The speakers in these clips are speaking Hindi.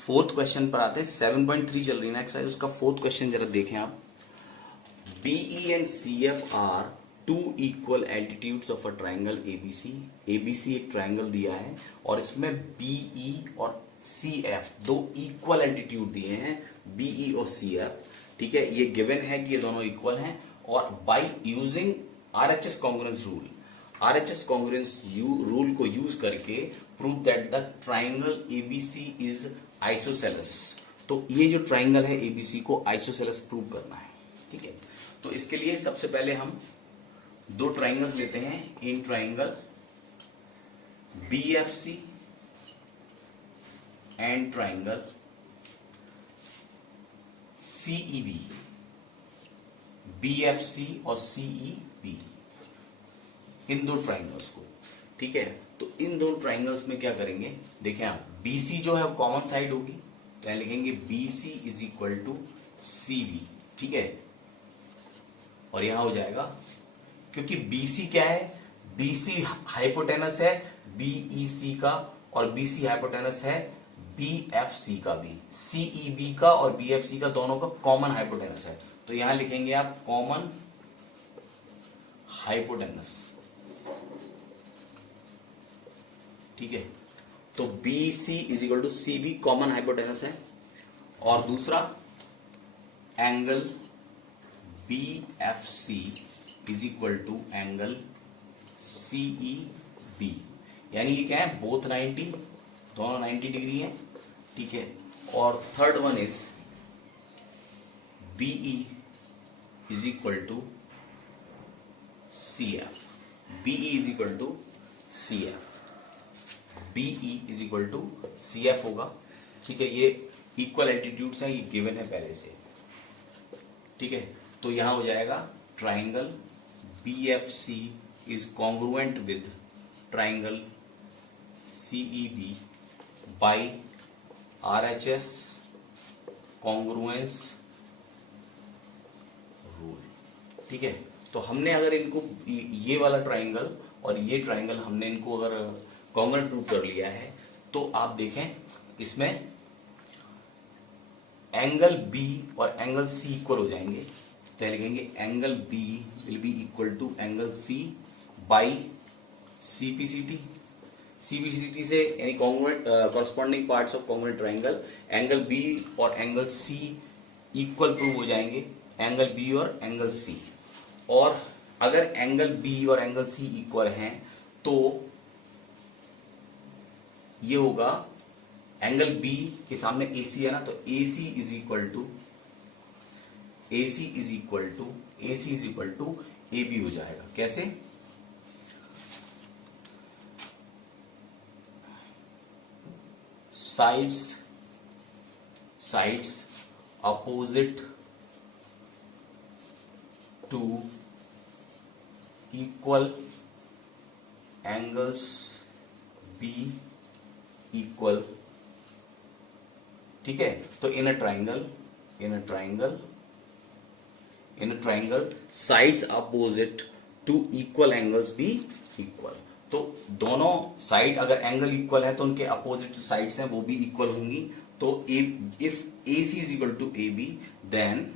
फोर्थ क्वेश्चन पर आते हैं। 7.3 चल रही ना एक्सरसाइज, उसका फोर्थ क्वेश्चन जरा देखें आप। B E and C F are two equal altitudes of a triangle A B C. A B C एक ट्राइंगल दिया है और इसमें बीई और सीएफ दो इक्वल एल्टीट्यूड दिए हैं, बीई और सीएफ। ठीक है, ये गिवन है कि ये दोनों इक्वल हैं और by using RHS congruence rule, RHS congruence rule को यूज करके prove that the triangle ABC is isosceles. तो ये जो ट्राइंगल है एबीसी को आइसोसेलेस प्रूव करना है। ठीक है, तो इसके लिए सबसे पहले हम दो ट्राइंगल्स लेते हैं। In triangle BFC and triangle CEB, BFC और सीईबी, इन दो ट्राइंगल्स को। ठीक है, तो इन दो ट्राइंगल्स में क्या करेंगे, देखें आप, बीसी जो है कॉमन साइड होगी, तो यहां लिखेंगे B C is equal to C B. ठीक है, और यहां हो जाएगा, क्योंकि बीसी क्या है, बीसी हाइपोटेनस है बीईसी का और बीसी हाइपोटेनस है बीएफसी का भी, सीईबी का और बीएफसी का दोनों का कॉमन हाइपोटेनस है। तो यहां लिखेंगे आप कॉमन हाइपोटेनस। ठीक है, तो BC is equal to CB common hypotenuse है, और दूसरा angle BFC is equal to angle CEB, यानी ये क्या है, बोथ 90, दोनों 90 डिग्री है। ठीक है, और third one is BE is equal to CF, BE is equal to CF, BE is equal to CF होगा। ठीक है, ये इक्वल एल्टीट्यूड्स है, ये गिवन है पहले से। ठीक है, तो यहां हो जाएगा triangle BFC is congruent with triangle CEB by RHS congruence rule. ठीक है, तो हमने अगर इनको ये वाला ट्राइंगल और ये ट्राइंगल हमने इनको अगर कॉन्ग्रुएंट प्रूव कर लिया है, तो आप देखें इसमें एंगल B और एंगल C इक्वल हो जाएंगे। तो लिखेंगे angle B will be equal to angle C by CPCT, CPCT से यानी congruent corresponding parts of congruent triangle, angle B और एंगल C इक्वल प्रूव हो जाएंगे, एंगल B और एंगल C। और अगर एंगल B और एंगल C इक्वल हैं तो ये होगा, एंगल B के सामने AC है ना, तो AC is equal to AB हो जाएगा। कैसे, sides opposite to equal angles B equal. ठीक है, तो in a triangle sides opposite to equal angles B equal. तो दोनों साइड अगर एंगल इक्वल है तो उनके अपोजिट जो साइड्स हैं वो भी इक्वल होंगी। तो if AC is equal to AB then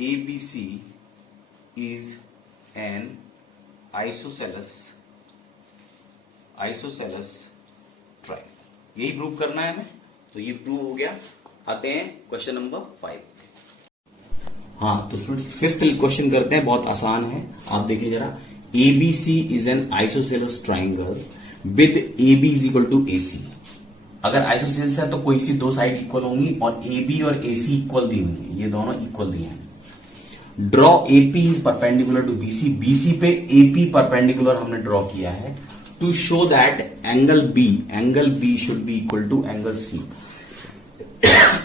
ABC is an isosceles triangle. यही प्रूव करना है हमें, तो ये प्रूव हो गया। आते हैं क्वेश्चन नंबर 5। हाँ, तो स्टूडेंट फिफ्थ क्वेश्चन करते हैं, बहुत आसान है। आप देखिए जरा, ABC is an isosceles triangle with AB is equal to AC। अगर आइसोसेलेस है तो कोई सी दो साइड इक्वल होंगी और AB और AC इक्वल दी हुई है, ये दोनों इक्वल दिए हैं। Draw AP is perpendicular to BC, BC पे AP परपेंडिकुलर हमने ड्रॉ किया है to show that angle B should be equal to angle C।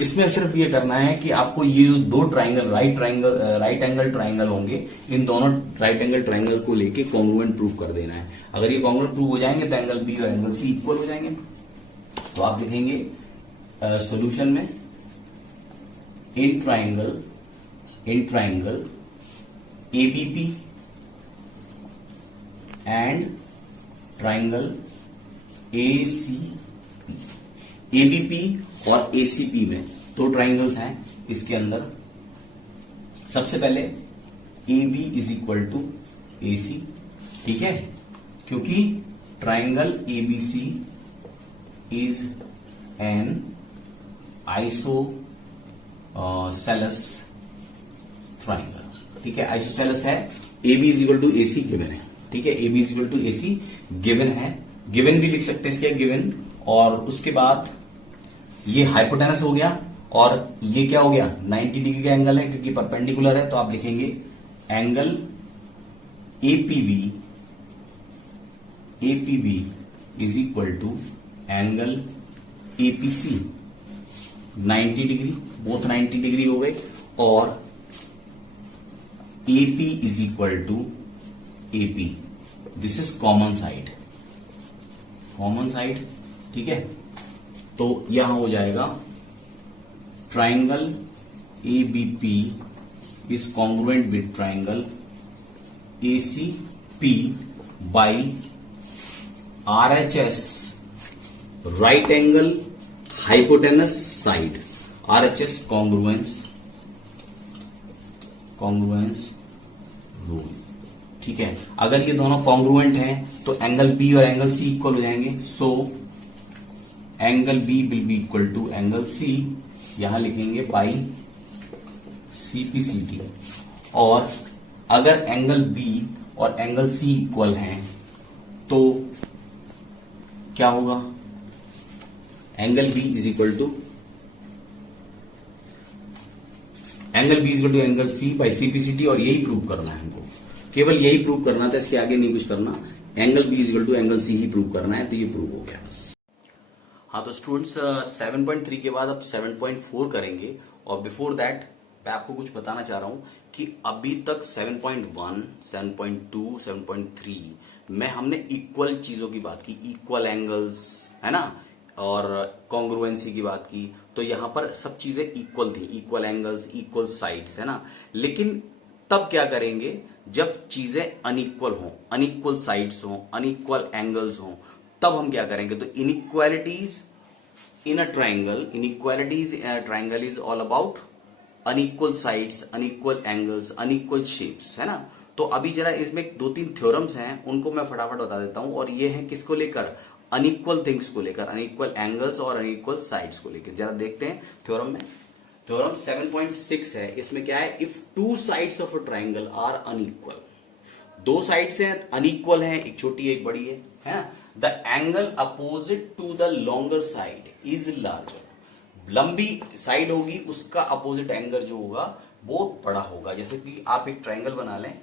इसमें सिर्फ ये करना है कि आपको ये जो दो ट्राइंगल राइट एंगल ट्राइंगल होंगे, इन दोनों राइट एंगल ट्राइंगल को लेके कॉन्ग्रुएंट प्रूव कर देना है। अगर ये कॉन्ग्रुएंट प्रूव हो जाएंगे तो एंगल B और एंगल C इक्वल हो जाएंगे। तो आप लिखेंगे सॉल्यूशन में, in triangle ABP and triangle ACP। ABP और एसीपी में दो ट्राइंगल्स हैं इसके अंदर। सबसे पहले A B is equal to A C, ठीक है, क्योंकि triangle ABC is an isosceles triangle, ठीक है, आइसोसेलेस है। A B is equal to A C given है, ठीक है, A B is equal to A C given है, गिवन भी लिख सकते हैं इसके गिवन। और उसके बाद ये हाइपोटेनस हो गया और ये क्या हो गया 90 डिग्री का एंगल है क्योंकि परपेंडिकुलर है, तो आप लिखेंगे angle APB is equal to angle APC 90 degree, both 90 degree हो गए। और AP is equal to AP, this is common side, ठीक है। तो यहां हो जाएगा triangle ABP is congruent with triangle ACP by RHS right angle hypotenuse side, RHS congruence rule, ठीक है। अगर ये दोनों कॉन्ग्रुएंट हैं तो एंगल बी और एंगल सी इक्वल हो जाएंगे, so angle B will be equal to angle C, यहां लिखेंगे बाई सीपीसीटी। और अगर एंगल बी और एंगल सी इक्वल हैं तो क्या होगा, angle B is equal to angle C by CPCT, और यही प्रूव करना है हमको, केवल यही प्रूव करना था, इसके आगे नहीं कुछ करना। Angle B is equal to angle C ही प्रूव करना है, तो ये प्रूव हो गया बस। हाँ, तो स्टूडेंट्स 7.3 के बाद अब 7.4 करेंगे। और बिफोर दैट मैं आपको कुछ बताना चाह रहा हूं कि अभी तक 7.1, 7.2, 7.3 में हमने इक्वल चीजों की बात की, इक्वल एंगल्स, है ना, और कॉन्ग्रुएंसी की बात की। तो यहां पर सब चीजें इक्वल थी, इक्वल एंगल्स, इक्वल साइड्स, है ना। लेकिन तब क्या करेंगे जब चीजें अनइक्वल हों, अनइक्वल साइड्स हों, अनइक्वल एंगल्स हों, तब हम क्या करेंगे। तो inequalities in a triangle is all about unequal sides, unequal angles, unequal shapes, है ना। तो अभी जरा इसमें 2-3 थ्योरम्स हैं, उनको मैं फटाफट बता देता हूं। और ये है किसको लेकर, अनइक्वल थिंग्स को लेकर, अनइक्वल एंगल्स और अनइक्वल साइड्स को लेकर। जरा देखते हैं थ्योरम में। थ्योरम 7.6 है, इसमें क्या है, if two sides of a triangle are unequal, दो साइड्स हैं अनइक्वल हैं, एक छोटी है एक बड़ी है, the angle opposite to the longer side is larger, लंबी साइड होगी उसका अपोजिट एंगल जो होगा वो बड़ा होगा। जैसे कि आप एक ट्राइंगल बना लें,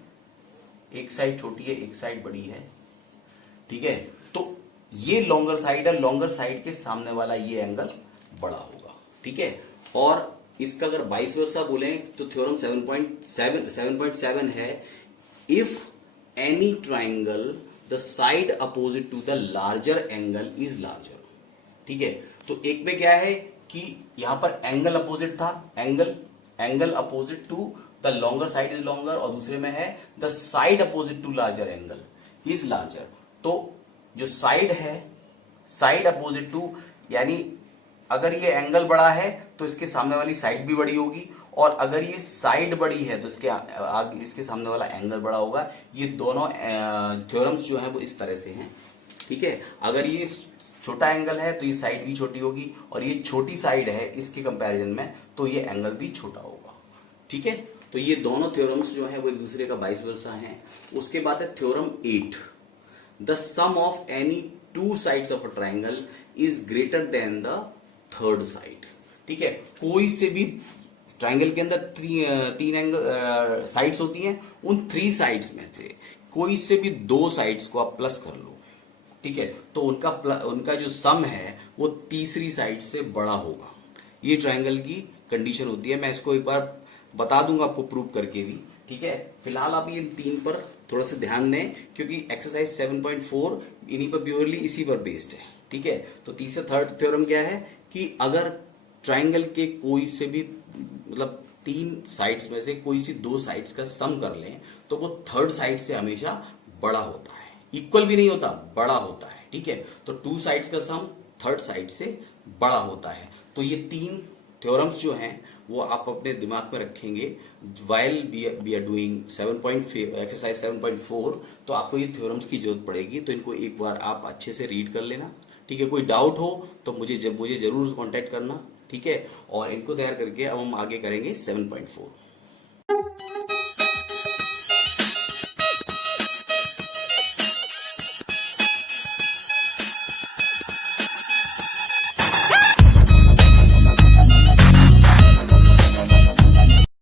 एक साइड छोटी है एक साइड बड़ी है, ठीक है, तो ये लॉन्गर साइड है, लॉन्गर साइड के सामने वाला ये एंगल बड़ा होगा, ठीक है। और इसका अगर वाइस वर्सा बोले तो थ्योरम 7.7 है, if any triangle the side opposite to the larger angle is larger, ठीक है। तो एक में क्या है कि यहां पर एंगल अपोजिट था, angle opposite to the longer side is longer, और दूसरे में है the side opposite to larger angle is larger. तो जो साइड है, साइड अपोजिट टू, यानी अगर ये एंगल बड़ा है तो इसके सामने वाली साइड भी बड़ी होगी, और अगर ये साइड बड़ी है तो इसके सामने वाला एंगल बड़ा होगा। ये दोनों थ्योरम्स जो है वो इस तरह से हैं, ठीक है। अगर ये छोटा एंगल है तो ये साइड भी छोटी होगी, और ये छोटी साइड है इसके कंपैरिजन में तो ये एंगल भी छोटा होगा, ठीक है। तो ये दोनों थ्योरम्स जो है वो एक दूसरे का वाइस वर्सा है। उसके बाद है theorem 8, the sum of any two sides of a triangle is greater than the third side, ठीक है। कोई से भी ट्राइंगल के अंदर तीन एंगल साइड्स होती हैं, उन 3 साइड्स में से कोई से भी 2 साइड्स को आप प्लस कर लो, ठीक है, तो उनका जो सम है वो तीसरी साइड से बड़ा होगा। ये ट्राइंगल की कंडीशन होती है। मैं इसको एक बार बता दूंगा आपको प्रूव करके भी, ठीक है। फिलहाल आप ये 3 पर थोड़ा सा ध्यान दें क्योंकि एक्सरसाइज 7.4 इन्हीं पर प्योरली इसी पर बेस्ड है, ठीक है। तो तीसरा थर्ड थ्योरम क्या है कि अगर ट्राइंगल के कोई से भी मतलब 3 साइड्स में से कोई सी 2 साइड्स का सम कर लें तो वो थर्ड साइड से हमेशा बड़ा होता है, इक्वल भी नहीं होता, बड़ा होता है, ठीक है। तो 2 साइड्स का सम थर्ड साइड से बड़ा होता है। तो ये 3 थ्योरम्स जो हैं वो आप अपने दिमाग में रखेंगे while we are doing exercise 7.4। तो आपको ये थ्योरम्स की जरूरत पड़ेगी, तो इनको एक बार आप अच्छे से रीड कर लेना। ठीक है, कोई डाउट हो तो मुझे जरूर कांटेक्ट करना। ठीक है, और इनको तैयार करके अब हम आगे करेंगे 7.4।